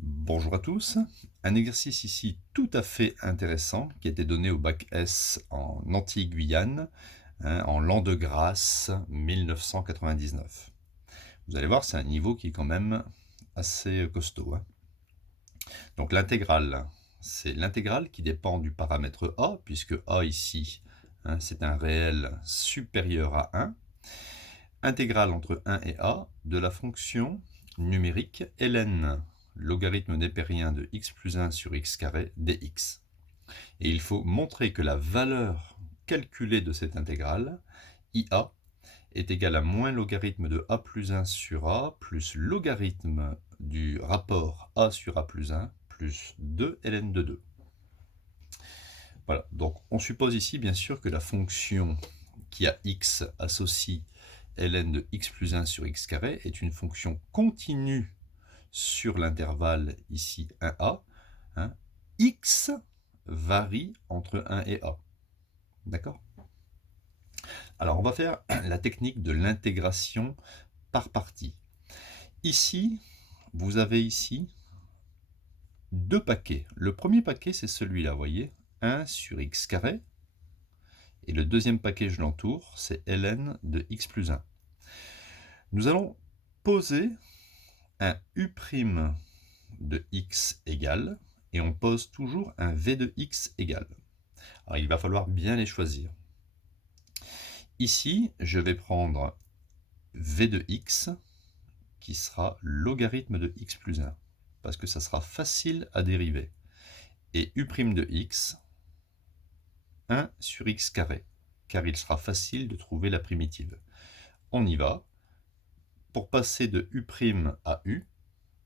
Bonjour à tous. Un exercice ici tout à fait intéressant qui a été donné au bac S en Antilles-Guyane, en l'an de grâce 1999. Vous allez voir, c'est un niveau qui est quand même assez costaud, hein. Donc l'intégrale, c'est l'intégrale qui dépend du paramètre a, puisque a ici, c'est un réel supérieur à 1. Intégrale entre 1 et a de la fonction numérique ln, logarithme népérien de x plus 1 sur x carré dx. Et il faut montrer que la valeur calculée de cette intégrale, ia, est égale à moins logarithme de a plus 1 sur a plus logarithme du rapport a sur a plus 1 plus 2 ln de 2. Voilà, donc on suppose ici bien sûr que la fonction qui a x associe ln de x plus 1 sur x carré est une fonction continue sur l'intervalle ici 1a. X varie entre 1 et a. D'accord? Alors on va faire la technique de l'intégration par partie. Ici, vous avez ici deux paquets. Le premier paquet, c'est celui-là, vous voyez, 1 sur x carré. Et le deuxième paquet, je l'entoure, c'est ln de x plus 1. Nous allons poser un u' de x égale, et on pose toujours un v de x égale. Alors il va falloir bien les choisir. Ici, je vais prendre v de x, qui sera logarithme de x plus 1, parce que ça sera facile à dériver. Et u' de x, 1 sur x carré, car il sera facile de trouver la primitive. On y va. Pour passer de u' à u,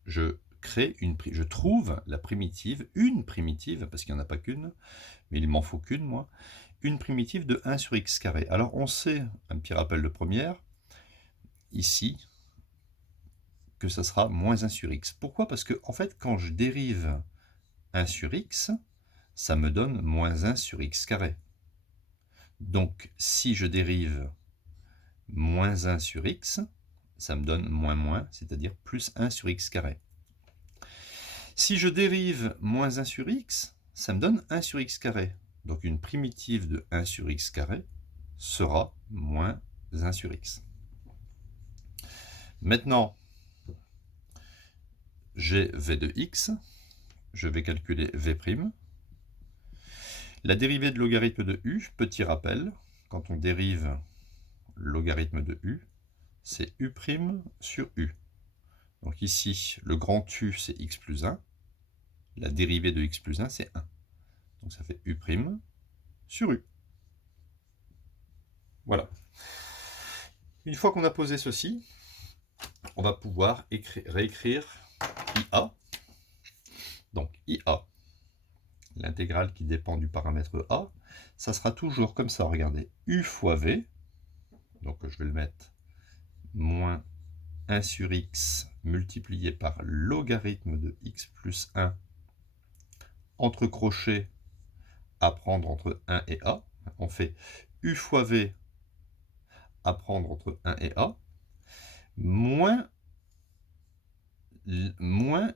je trouve la primitive, une primitive, parce qu'il n'y en a pas qu'une, mais il m'en faut qu'une, moi, une primitive de 1 sur x carré. Alors on sait, un petit rappel de première, ici, que ça sera moins 1 sur x. Pourquoi? Parce que, en fait, quand je dérive 1 sur x, ça me donne moins 1 sur x carré. Donc, si je dérive moins 1 sur x, ça me donne moins, c'est-à-dire plus 1 sur x carré. Si je dérive moins 1 sur x, ça me donne 1 sur x carré. Donc une primitive de 1 sur x carré sera moins 1 sur x. Maintenant, j'ai v de x, je vais calculer v'. La dérivée de logarithme de u, petit rappel, quand on dérive logarithme de u, c'est u' sur u. Donc ici, le grand U, c'est x plus 1. La dérivée de x plus 1, c'est 1. Donc ça fait u' sur u. Voilà. Une fois qu'on a posé ceci, on va pouvoir réécrire IA. Donc IA, l'intégrale qui dépend du paramètre A, ça sera toujours comme ça, regardez, U fois V, donc je vais le mettre moins 1 sur X multiplié par logarithme de X plus 1, entre crochets, à prendre entre 1 et A. On fait U fois V à prendre entre 1 et A, moins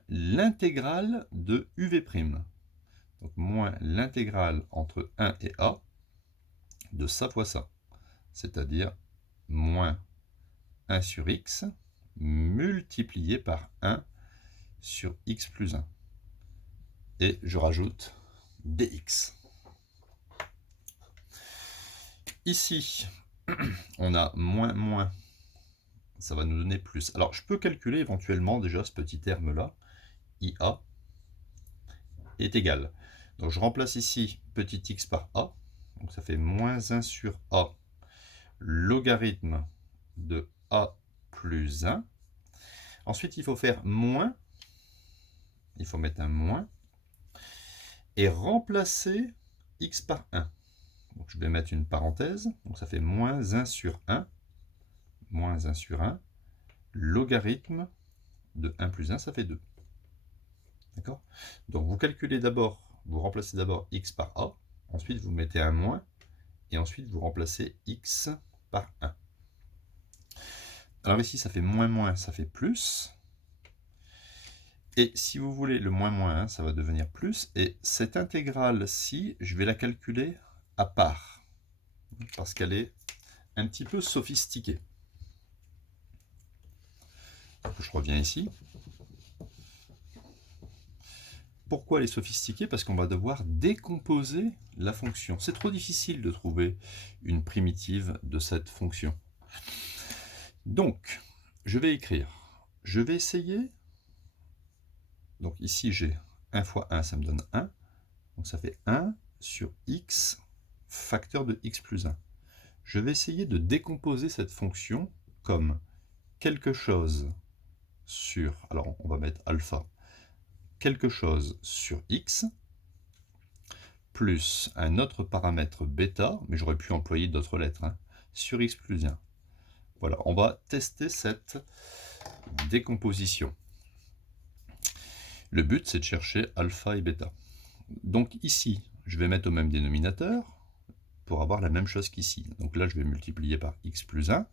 l'intégrale de UV'. Donc moins l'intégrale entre 1 et A de ça fois ça. C'est-à-dire moins 1 sur x multiplié par 1 sur x plus 1. Et je rajoute dx. Ici, on a moins, ça va nous donner plus. Alors je peux calculer éventuellement déjà ce petit terme-là, IA est égal. Donc je remplace ici petit x par a, donc ça fait moins 1 sur a logarithme de a plus 1. Ensuite, il faut faire moins, il faut mettre un moins, et remplacer x par 1. Donc je vais mettre une parenthèse, donc ça fait moins 1 sur 1, moins 1 sur 1, logarithme de 1 plus 1, ça fait 2. D'accord? Donc vous calculez d'abord, vous remplacez d'abord x par a, ensuite vous mettez un moins, et ensuite vous remplacez x par 1. Alors ici, ça fait moins, ça fait plus. Et si vous voulez le moins moins, hein, ça va devenir plus. Et cette intégrale-ci, je vais la calculer à part, parce qu'elle est un petit peu sophistiquée. Je reviens ici. Pourquoi elle est sophistiquée? Parce qu'on va devoir décomposer la fonction. C'est trop difficile de trouver une primitive de cette fonction. Donc, je vais écrire. Je vais essayer. Donc ici, j'ai 1 fois 1, ça me donne 1. Donc ça fait 1 sur x facteur de x plus 1. Je vais essayer de décomposer cette fonction comme quelque chose sur, alors on va mettre alpha, quelque chose sur x, plus un autre paramètre bêta, mais j'aurais pu employer d'autres lettres, hein, sur x plus 1. Voilà, on va tester cette décomposition. Le but, c'est de chercher alpha et bêta. Donc ici, je vais mettre au même dénominateur pour avoir la même chose qu'ici. Donc là, je vais multiplier par x plus 1,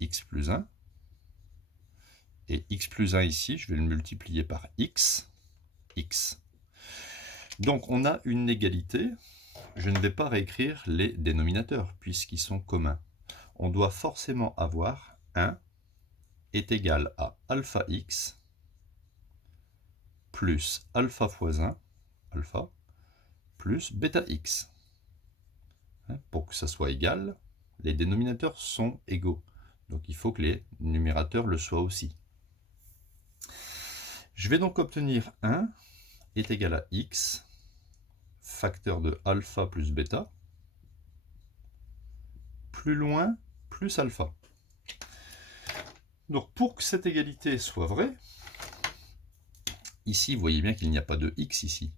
et x plus 1 ici, je vais le multiplier par x. Donc on a une égalité. Je ne vais pas réécrire les dénominateurs puisqu'ils sont communs. On doit forcément avoir 1 est égal à alpha x plus alpha fois 1, alpha, plus bêta x. Pour que ça soit égal, les dénominateurs sont égaux. Donc il faut que les numérateurs le soient aussi. Je vais donc obtenir 1 est égal à x, facteur de alpha plus bêta, plus loin, plus alpha. Donc pour que cette égalité soit vraie, ici vous voyez bien qu'il n'y a pas de x ici.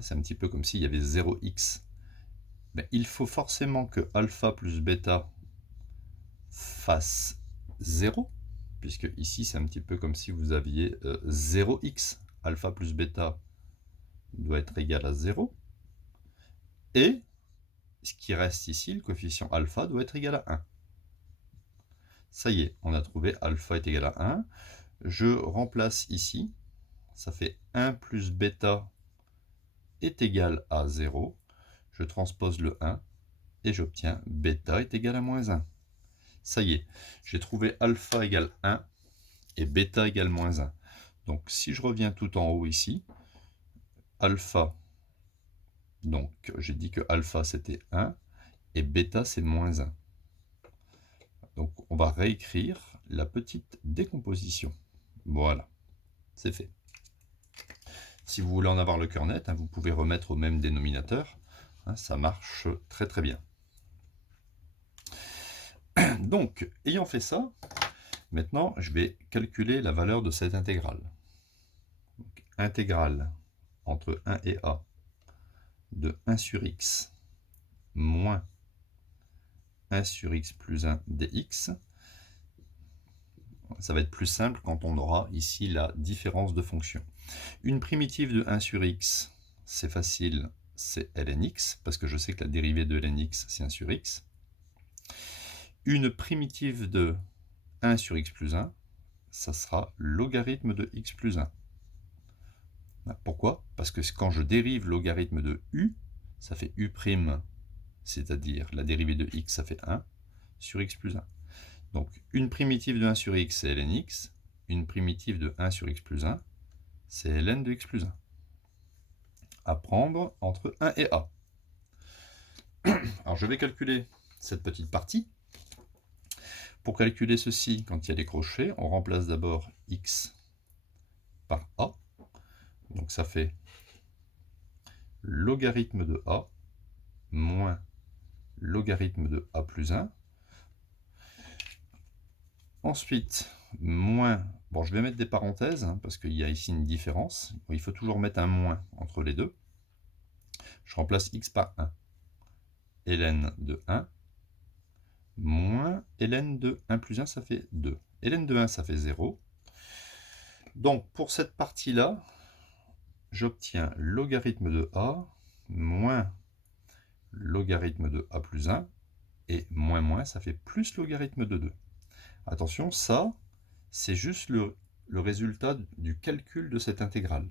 C'est un petit peu comme s'il y avait 0x. Mais il faut forcément que alpha plus bêta fasse 0, puisque ici c'est un petit peu comme si vous aviez 0x. Alpha plus bêta doit être égal à 0. Et ce qui reste ici, le coefficient alpha, doit être égal à 1. Ça y est, on a trouvé alpha est égal à 1. Je remplace ici, ça fait 1 plus bêta est égal à 0. Je transpose le 1 et j'obtiens bêta est égal à moins 1. Ça y est, j'ai trouvé alpha égale 1 et bêta égale moins 1. Donc si je reviens tout en haut ici, alpha, donc j'ai dit que alpha c'était 1 et bêta c'est moins 1. Donc on va réécrire la petite décomposition. Voilà, c'est fait. Si vous voulez en avoir le cœur net, vous pouvez remettre au même dénominateur. Ça marche très très bien. Donc, ayant fait ça, maintenant je vais calculer la valeur de cette intégrale. Donc, intégrale entre 1 et a de 1 sur x moins 1 sur x plus 1 dx. Ça va être plus simple quand on aura ici la différence de fonction. Une primitive de 1 sur x, c'est facile, c'est ln x, parce que je sais que la dérivée de ln x, c'est 1 sur x. Une primitive de 1 sur x plus 1, ça sera logarithme de x plus 1. Pourquoi? Parce que quand je dérive logarithme de u, ça fait u', c'est-à-dire la dérivée de x, ça fait 1 sur x plus 1. Donc une primitive de 1 sur x, c'est ln x. Une primitive de 1 sur x plus 1, c'est ln de x plus 1. À prendre entre 1 et a. Alors je vais calculer cette petite partie. Pour calculer ceci, quand il y a des crochets, on remplace d'abord x par a. Donc ça fait logarithme de a moins logarithme de a plus 1. Ensuite, moins, bon je vais mettre des parenthèses, parce qu'il y a ici une différence. Il faut toujours mettre un moins entre les deux. Je remplace x par 1. ln de 1 moins ln de 1 plus 1, ça fait 2. ln de 1, ça fait 0. Donc pour cette partie-là, j'obtiens logarithme de a moins logarithme de a plus 1, et moins moins, ça fait plus logarithme de 2. Attention, ça, c'est juste le résultat du calcul de cette intégrale.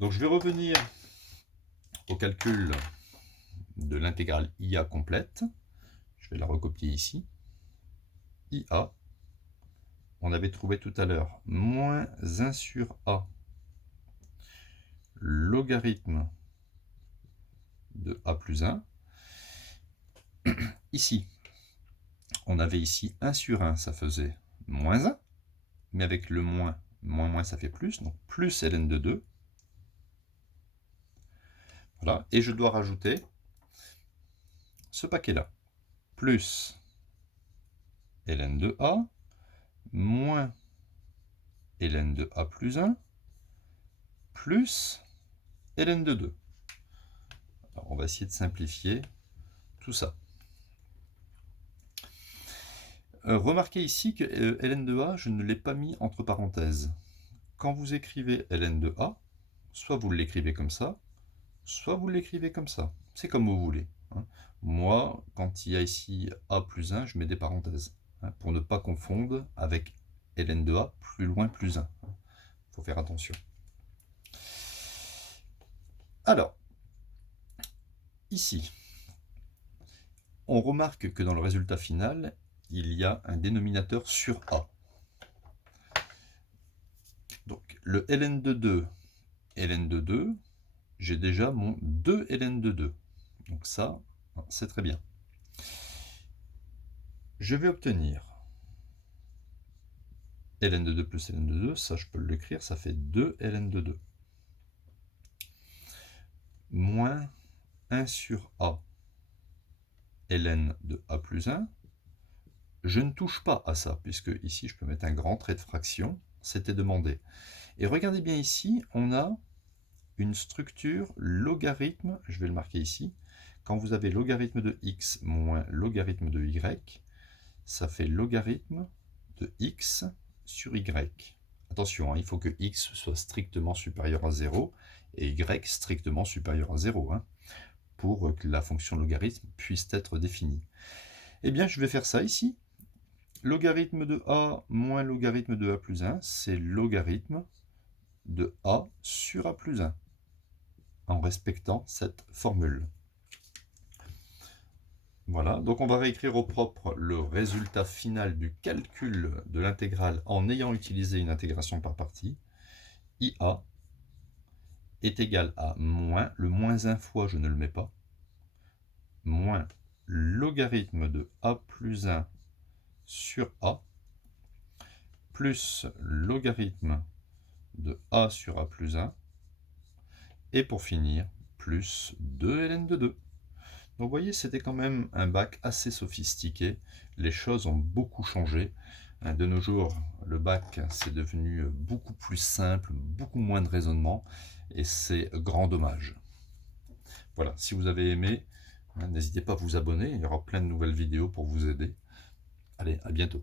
Donc je vais revenir au calcul de l'intégrale IA complète. Je vais la recopier ici. IA, on avait trouvé tout à l'heure moins 1 sur A logarithme de A plus 1. Ici, on avait ici 1 sur 1, ça faisait moins 1, mais avec le moins, moins ça fait plus, donc plus ln de 2. Voilà, et je dois rajouter ce paquet-là, plus ln de A, moins ln de A plus 1, plus ln de 2. Alors, on va essayer de simplifier tout ça. Remarquez ici que ln de A, je ne l'ai pas mis entre parenthèses. Quand vous écrivez ln de A, soit vous l'écrivez comme ça, soit vous l'écrivez comme ça. C'est comme vous voulez. Hein. Moi, quand il y a ici A plus 1, je mets des parenthèses, hein, pour ne pas confondre avec ln de A plus loin plus 1. Il faut faire attention. Alors, ici, on remarque que dans le résultat final, il y a un dénominateur sur A. Donc, le ln de 2, ln de 2, j'ai déjà mon 2 ln de 2. Donc ça, c'est très bien. Je vais obtenir ln de 2 plus ln de 2, ça je peux l'écrire, ça fait 2 ln de 2. Moins 1 sur A ln de A plus 1. Je ne touche pas à ça, puisque ici je peux mettre un grand trait de fraction, c'était demandé. Et regardez bien ici, on a une structure logarithme, je vais le marquer ici, quand vous avez logarithme de x moins logarithme de y, ça fait logarithme de x sur y. Attention, hein, il faut que x soit strictement supérieur à 0 et y strictement supérieur à 0, hein, pour que la fonction logarithme puisse être définie. Eh bien, je vais faire ça ici. Logarithme de a moins logarithme de a plus 1, c'est logarithme de a sur a plus 1, en respectant cette formule. Voilà, donc on va réécrire au propre le résultat final du calcul de l'intégrale en ayant utilisé une intégration par partie. IA est égal à moins, le moins 1 fois je ne le mets pas, moins logarithme de a plus 1 sur a, plus logarithme de a sur a plus 1, et pour finir, plus 2 ln de 2. Donc vous voyez, c'était quand même un bac assez sophistiqué. Les choses ont beaucoup changé. De nos jours, le bac, c'est devenu beaucoup plus simple, beaucoup moins de raisonnement, et c'est grand dommage. Voilà, si vous avez aimé, n'hésitez pas à vous abonner, il y aura plein de nouvelles vidéos pour vous aider. Allez, à bientôt.